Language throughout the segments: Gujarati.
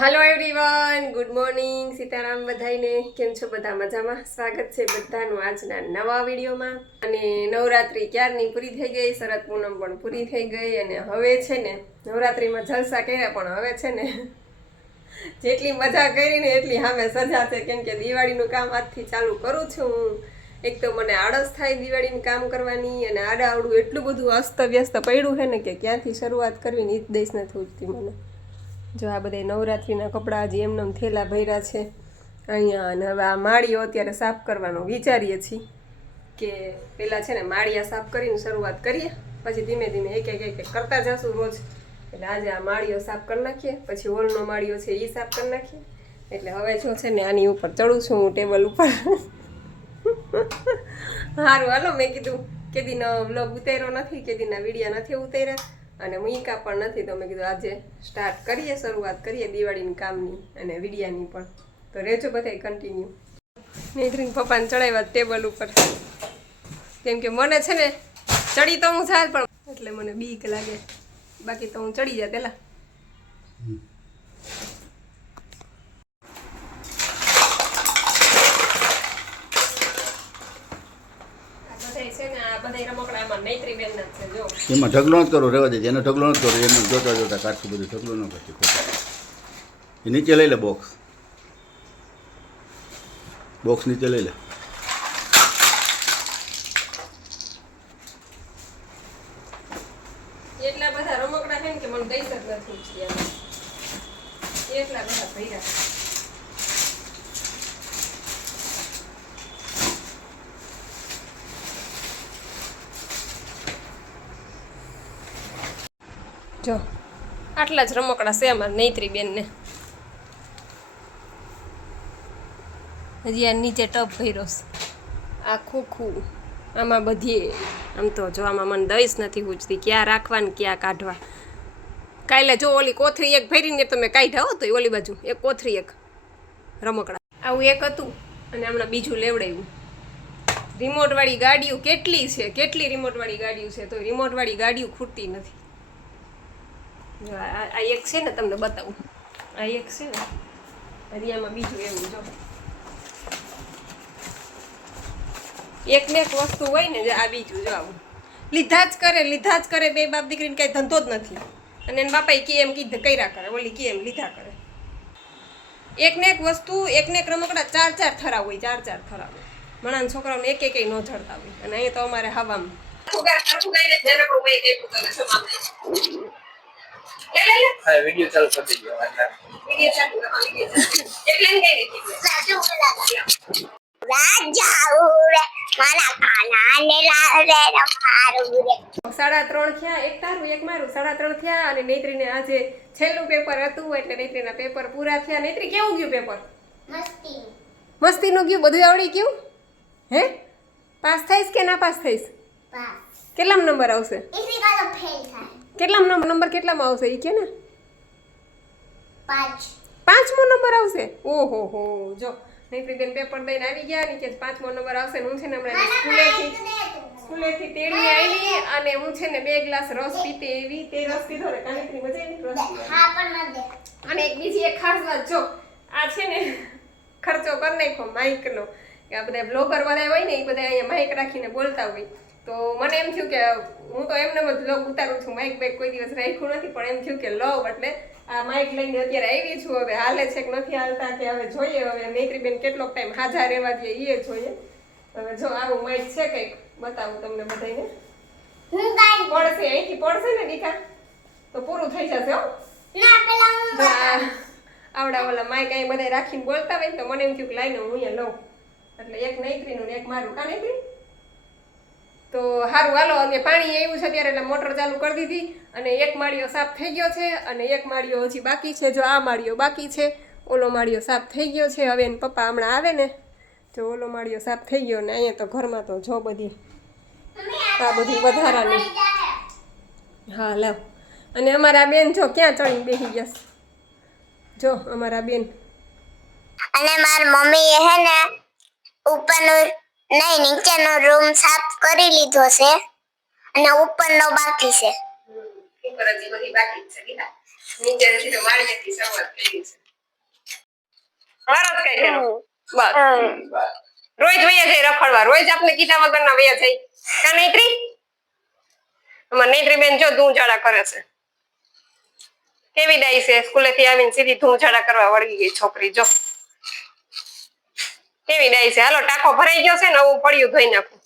Hello everyone good morning Sitaram બધાઈને કેમ છો બધા? મજામાં? સ્વાગત છે બધાનું આજના નવા વિડીયોમાં. અને નવરાત્રિ ક્યારની પૂરી થઈ ગઈ? શરદ પૂનમ પણ પૂરી થઈ ગઈ અને હવે છે ને, નવરાત્રિમાં જલસા કર્યા પણ હવે છે ને, જેટલી મજા કરી ને એટલી સામે સજા છે. કેમ કે દિવાળીનું કામ આજથી ચાલુ કરું છું. એક તો મને આળસ થાય દિવાળીનું કામ કરવાની અને આડાવડું એટલું બધું અસ્તવ્યસ્ત પડ્યું છે ને કે ક્યાંથી શરૂઆત કરવી ને એ જ દેશ નથી ઉઠતી મને. જો આ બધા નવરાત્રિના કપડાં હજી એમને થેલા ભર્યા છે. અહીંયા અને હવે આ માળીઓ અત્યારે સાફ કરવાનો વિચારીએ છીએ કે પહેલાં છે ને માળિયા સાફ કરીને શરૂઆત કરીએ. પછી ધીમે ધીમે એક એક એક કરતા જશું રોજ. એટલે આજે આ માળીઓ સાફ કરી નાખીએ, પછી હોલનો માળીઓ છે એ સાફ કરી નાખીએ. એટલે હવે જો છે ને આની ઉપર ચડું છું હું ટેબલ ઉપર. સારું હાલો મેં કીધું કે દીનો વ્લોગ ઉતાર્યો નથી, કે દીના વિડીયા નથી ઉતાર્યા. અને મૂકા પણ નથી તો મેં કીધું આજે સ્ટાર્ટ કરીએ, શરૂઆત કરીએ દિવાળીની કામની અને વિડિયાની પણ. તો રહેજો બધા કન્ટિન્યુ નીતરીને પપ્પાને ચડાવ્યા ટેબલ ઉપર. કેમ કે મને છે ને ચડી તો હું જાય પણ એટલે મને બીક લાગે. બાકી તો હું ચડી જાય પેલા છે ને, આ બધાય રમકડામાં એમાં ઢગલો જ કરો રહેવા દેજે. એનો ઢગલો જ કરો એમને જોતા જોતા કાઢશું બધું ઢગલો ન કરતી એ નીચે લઈ લે બોક્સ બોક્સ નીચે લઈ લે એટલા બધા રમકડા છે ને કે મને દઈ જ નથી ઉઠતી આમાં. એટલા બધા ભર્યા જો. આટલા જ રમકડા છે અમારા નૈત્રી બેનને હજી આ નીચે ટપ ભર્યો છે. આ ખોખું, આમાં બધી, આમ તો જો આમાં મને દઈશ નથી પૂછતી ક્યાં રાખવા ને ક્યાં કાઢવા. કાલે જો ઓલી કોથરી એક ભરીને તમે કાઢ્યા હો તો ઓલી બાજુ, એક કોથરી એક રમકડા. આવું એક હતું અને હમણાં બીજું લેવડાવ્યું. રિમોટવાળી ગાડીઓ કેટલી છે, કેટલી રિમોટવાળી ગાડીઓ છે તો રિમોટવાળી ગાડીઓ ખૂટતી નથી. આ એક છે ને તમને બતાવું. આ એક છે ને હરિયામાં બીજું એવું જો. એક ને એક વસ્તુ હોય ને આ બીજું જો આવું. લીધા જ કરે, લીધા જ કરે, બે બાપ દીકરીને કઈ ધંધો જ નથી. અને એના બાપાએ કે એમ કીધું, કર્યા કરે, ઓલી કે એમ લીધા કરે. એક ને એક વસ્તુ, એક ને એક રમકડા, ચાર ચાર થરા હોય, ચાર ચાર થરા હોય. મણાના છોકરાઓને એક એક ન જડતા હોય. અને અહીંયા તો અમારે હવામાં. હા વીડિયો ચાલુ કરી સાડા ત્રણ થયા એક તારું એક મારું. સાડા ત્રણ થયા અને નૈત્રીને આજે છેલ્લું પેપર હતું એટલે નૈત્રીના પેપર પૂરા થયા. નૈત્રી કેવું ગયું પેપર મસ્તી. મસ્તીનું ગયું? બધું આવડી ગયું? હે? પાસ થઈશ કે ના પાસ થઈશ? કેટલા નંબર આવશે? ફેલ થાય. કેટલામ નંબર કેટલામાં આવશે? એ કે ને? પાંચ. પાંચમો નંબર આવશે? ઓહો હો જો નૈત્રીબેન પેપર દઈને આવી ગયા ને કે પાંચમો નંબર આવશે હું છે ને હમણાં સ્કૂલેથી સ્કૂલેથી તેડી આવી અને હું છે ને બે ગ્લાસ રસ પીતી એવી. તે રસ પીધો ને કાનીકરી મજા આવી રસ હા પણ દે અને એક બીજી એક ખાસ વાત જો આ છે ને ખર્ચો કરી નાખ્યો માઇકનો કે આ બધા બ્લોગર વાળા હોય ને એ બધા અહીંયા માઇક રાખીને બોલતા હોય. તો મને એમ થયું કે હું તો એમને જ બ્લોગ ઉતારું છું. માઇક બેક કોઈ દિવસ રાખ્યું નથી પણ એમ થયું કે લવ એટલે આ માઇક લઈને અત્યારે આવી છું. હવે હાલે છે કે નથી હાલતા કે હવે જોઈએ હવે મૈત્રીબેન કેટલો ટાઈમ હાજર રહેવા દે એ જોઈએ. હવે જો આવું માઇક છે કંઈક બતાવું તમને બધાને. હું કાઈ પડશે અહીંથી પડશે ને દીકા? તો પૂરું થઈ જશે હો. આવડા ઓલા માઇક અહીં બધા રાખીને બોલતા હોય ને તો મને એમ થયું કે લાઈને હું અહીંયા લઉં. એટલે એક નૈત્રીનું ને એક મારું. કા નૈત્રી? સારું હાલો અને પાણી આવ્યું છે ત્યારે એટલે મોટર ચાલુ કરી દીધી અને એક માળીઓ સાફ થઈ ગયો છે અને એક માળીઓ હજી બાકી છે. જો આ માળીઓ બાકી છે ઓલો માળીઓ સાફ થઈ ગયો છે. હવે એને પપ્પા હમણાં આવે ને જો ઓલો માળીઓ સાફ થઈ ગયો ને અહીંયા તો ઘરમાં તો જો બધી. આ બધી વધારાની. હા લાવ. અને અમારા બેન જો ક્યાં ચડીને બેસી ગયા જો અમારા બેન. અને મારી મમ્મી હે ને ઉપરનું નહીં નીચેનો રૂમ સાફ કરી લીધો છે અને ઉપરનો બાકી છે. ઉપર બધી બાકી છે નીચે નથી તો માળીએથી શરૂઆત કરી છે વાર કઈ એનો બસ. રોજ વયા જાય રખડવા. રોજ આપણે કીધા વગરના વયા જાય કા નૈત્રી? અમાર નૈત્રી બેન જો ધૂમ ઝાડા કરે છે. કેવી ડાઈ છે? સ્કૂલે થી આવીને સીધી ધૂમ ઝાડા કરવા વળગી ગઈ છોકરી. જો. કેવી ડાઈ છે. હાલો ટાંકો ભરાઈ ગયો છે ને હું પડ્યું ધોઈ નાખું.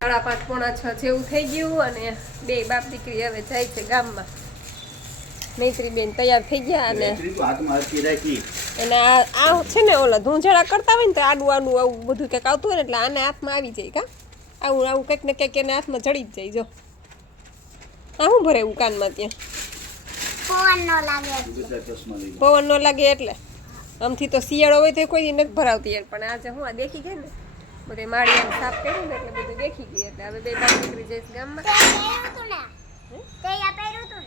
સાડા પાંચ પોણા છ જેવું થઈ ગયું અને બે બાપ દીકરી હવે જાય છે ગામમાં. મૈત્રી બેન તૈયાર થઈ ગયા અને અને આ આ છે ને ઓલા ધૂંઝડા કરતા હોય ને તો આડું આડું આવું બધું કંઈક આવતું હોય ને એટલે આને હાથમાં આવી જાય કા? આવું આવું કંઈક ને કંઈક એને હાથમાં ચડી જ જાય જો. આ શું ભરે એવું કાનમાં ત્યાં? પવન નો લાગે બીજા ચશ્મા લઈ પવન ન લાગે એટલે. આમથી તો શિયાળો હોય તો કોઈ નથી ભરાવતી યાર પણ આજે હું આ દેખી ગઈ ને બધે માળી સાફ કર્યું ને એટલે બધું દેખી ગઈ એટલે હવે બે બાર નીકળી જઈશ ગામમાં. તે પહેર્યું હતું ને? તે આ પહેર્યું હતું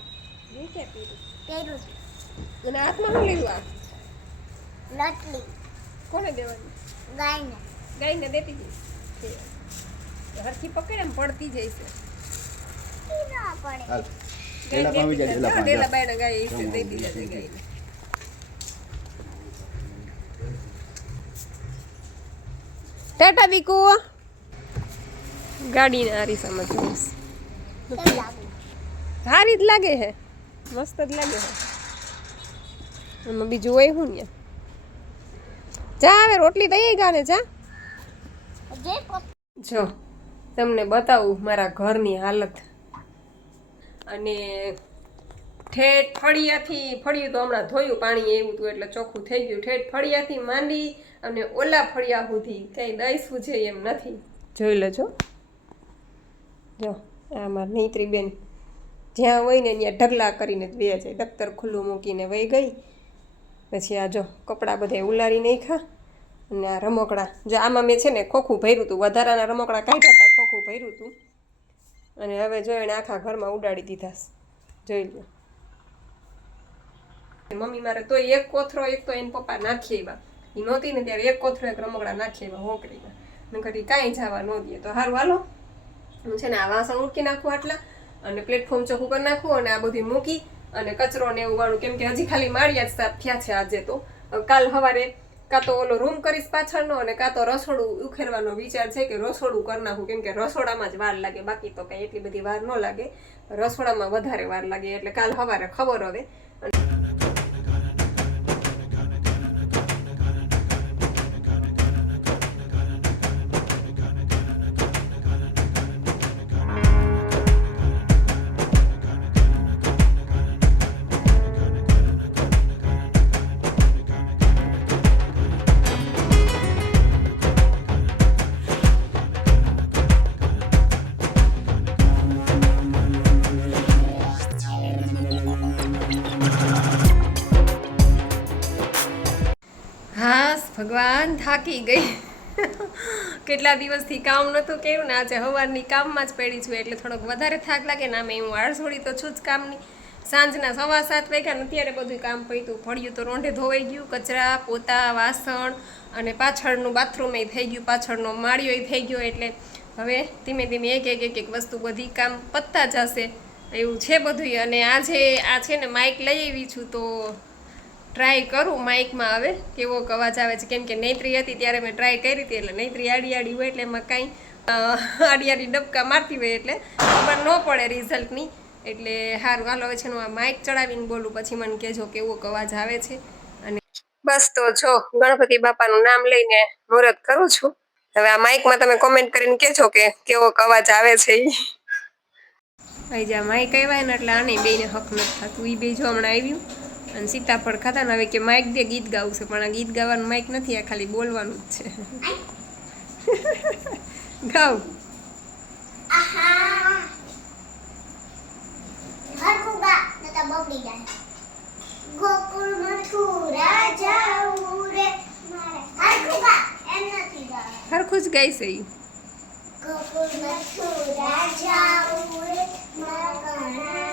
અને હાથમાં શું લીધું આ? લટલી કોને દેવાની? ગાયને. ગાયને દેતી જઈશ હરખી પકડે એમ પડતી જઈશે ઈ ના પડે. હાલ. પેલા પામી જાય પેલા પામી ડેલા જાય. બાયના ગાય છે દેતી જશે ગાયને. ટાટા દીકુ ગાડીને હારી સમજવીશ કેવું લાગે? હારી જ લાગે હે. મસ્ત જ લાગે હે. એમાં બીજું હોય શું ને જા હવે રોટલી દઈ ગાને જા. જો તમને બતાવું મારા ઘરની હાલત. અને ઠેઠ ફળિયાથી ફળિયું તો હમણાં ધોયું પાણી એવું હતું એટલે ચોખ્ખું થઈ ગયું. ઠેઠ ફળિયાથી માંડી અને ઓલા ફળિયા સુધી કંઈ દઈ છે એમ નથી. જોઈ લેજો. જો આ મારી નૈત્રી બેન જ્યાં હોય ને ત્યાં ઢગલા કરીને જ વહી જાય દફતર ખુલ્લું મૂકીને વહી ગઈ. પછી આ જો કપડાં બધે ઉલારી નાખ્યા અને આ રમકડા, જો આમાં મેં છે ને ખોખું ભર્યું હતું, વધારાના રમકડા કાઢ્યા હતા, ખોખું ભર્યું હતું. અને હવે જો એણે આખા ઘરમાં ઉડાડી દીધા જોઈ લો મમ્મી મારે તો એક કોથરો, એક તો એને પપ્પા નાખી આવ્યા એ નહોતી ને ત્યારે એક કોથરો, એક રમકડા નાખી આવ્યા હોકરીમાં. મેં કરી કાંઈ જવા ન દે. તો સારું હાલો. હું છે ને આ વાસણ ઉડકી નાખું આટલા અને પ્લેટફોર્મ ચોખ્ખું કરી નાખું અને આ બધું મૂકી અને કચરો ને એવું વાળું. કેમ કે હજી ખાલી માળિયા જ સાફ થયા છે આજે તો. કાલ સવારે કાં તો ઓલો રૂમ કરીશ પાછળનો અને કાં તો રસોડું ઉખેરવાનો વિચાર છે કે રસોડું કરી નાખું. કેમ કે રસોડામાં જ વાર લાગે. બાકી તો કંઈ એટલી બધી વાર ન લાગે. રસોડામાં વધારે વાર લાગે. એટલે કાલ સવારે ખબર હવે. ભગવાન થાકી ગઈ. કેટલા દિવસથી કામ નહોતું કર્યું ને આજે સવારની કામમાં જ પડી છું. એટલે થોડોક વધારે થાક લાગે ને આમે હું આળસોડી તો છું જ કામની. સાંજના સવા સાત વાગ્યા ને ત્યારે બધું કામ પડ્યું ફળ્યું તો રોંઢે ધોવાઈ ગયું, કચરા, પોતા, વાસણ અને પાછળનું બાથરૂમ થઈ ગયું, પાછળનો માળીઓ થઈ ગયો. એટલે હવે ધીમે ધીમે એક એક એક એક વસ્તુ બધી કામ પતતા જશે. એવું છે બધું અને આજે આ છે ને માઇક લઈ આવી છું તો ટ્રાય કરું માઇકમાં આવે, કેવો અવાજ આવે છે. કેમ કે નૈત્રી હતી ત્યારે મેં ટ્રાય કરી હતી, એટલે નૈત્રી આડી આડી હોય એટલે એમાં કાંઈ આડી આડી ડબકા મારતી હોય એટલે ખબર ન પડે રિઝલ્ટની એટલે સારું હાલો, હવે છે હું આ માઇક ચડાવીને બોલું, પછી મને કહેજો કેવો અવાજ આવે છે. અને બસ તો જો, ગણપતિ બાપાનું નામ લઈને મુહૂર્ત કરું છું. હવે આ માઇકમાં તમે કોમેન્ટ કરીને કહેજો કે કેવો અવાજ આવે છે એ અહીં જ્યાં માઇક આવ્યા ને, એટલે આને બેને હક નથી થતું. એ બે જો હમણાં આવ્યું અને સીતાફળ ખાતા ને હવે કે માઇક દે ગીત ગાવું છે પણ આ ગીત ગાવાનું માઇક નથી આ ખાલી બોલવાનું જ છે. ગાવ. ગોકુળ મથુરા જાઉં રે. હરખું જ ગાય છે ગોકુળ મથુરા જાવું રે. મારા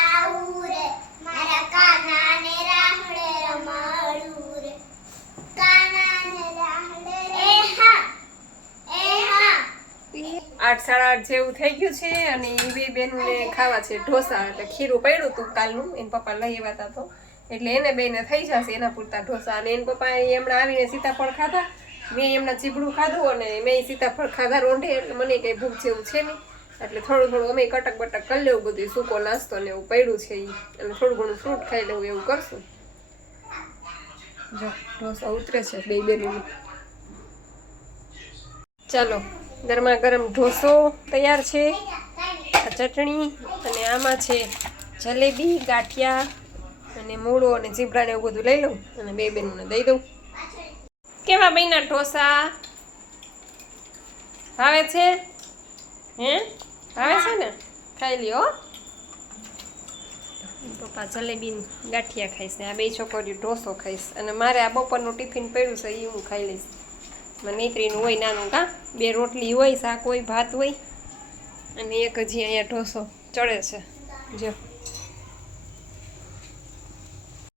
આઠ સાડા આઠ જેવું થઈ ગયું છે અને એ બે બેનને ખાવા છે ઢોસા. એટલે ખીરું પડ્યું હતું કાલનું. એના પપ્પા લઈ આવ્યા હતા તો. એટલે એને બેને થઈ જશે એના પૂરતા ઢોસા. અને એના પપ્પા એમણે આવીને સીતાફળ ખાધા. મેં એમના ચીબડું ખાધું અને મેં સીતાફળ ખાધા રોંઢે. એટલે મને કંઈ ભૂખ જેવું છે નહીં. એટલે થોડું થોડું અમે કટક બટક કરી લેવું, બધું સૂકો નાસ્તો ને એવું પડ્યું છે એ અને થોડું ઘણું ફ્રૂટ ખાઈ લેવું, એવું કરશું. જો, ઢોસા ઉતરે છે બે બેનું ચાલો. ગરમા ગરમ ઢોસો તૈયાર છે, આ ચટણી અને આમાં છે જલેબી, ગાંઠિયા અને મૂળો અને ઝીબ્રાને એવું બધું લઈ લઉં અને બે બેનોને દઈ દઉં. કેવા બન્યા ઢોસા? ભાવે છે? હે? ભાવે છે ને? ખાઈ લ્યો. પપ્પા જલેબી ગાંઠિયા ખાઈશ ને આ બે છોકરીઓ ઢોસો ખાઈશ અને મારે આ બપોરનું ટિફિન પડ્યું છે એ હું ખાઈ લઈશ. નેત્રીનું હોય, નાનું કા? બે રોટલી હોય, શાક હોય, ભાત હોય. અને એક હજી અહીંયા ઢોસો ચડે છે. જો.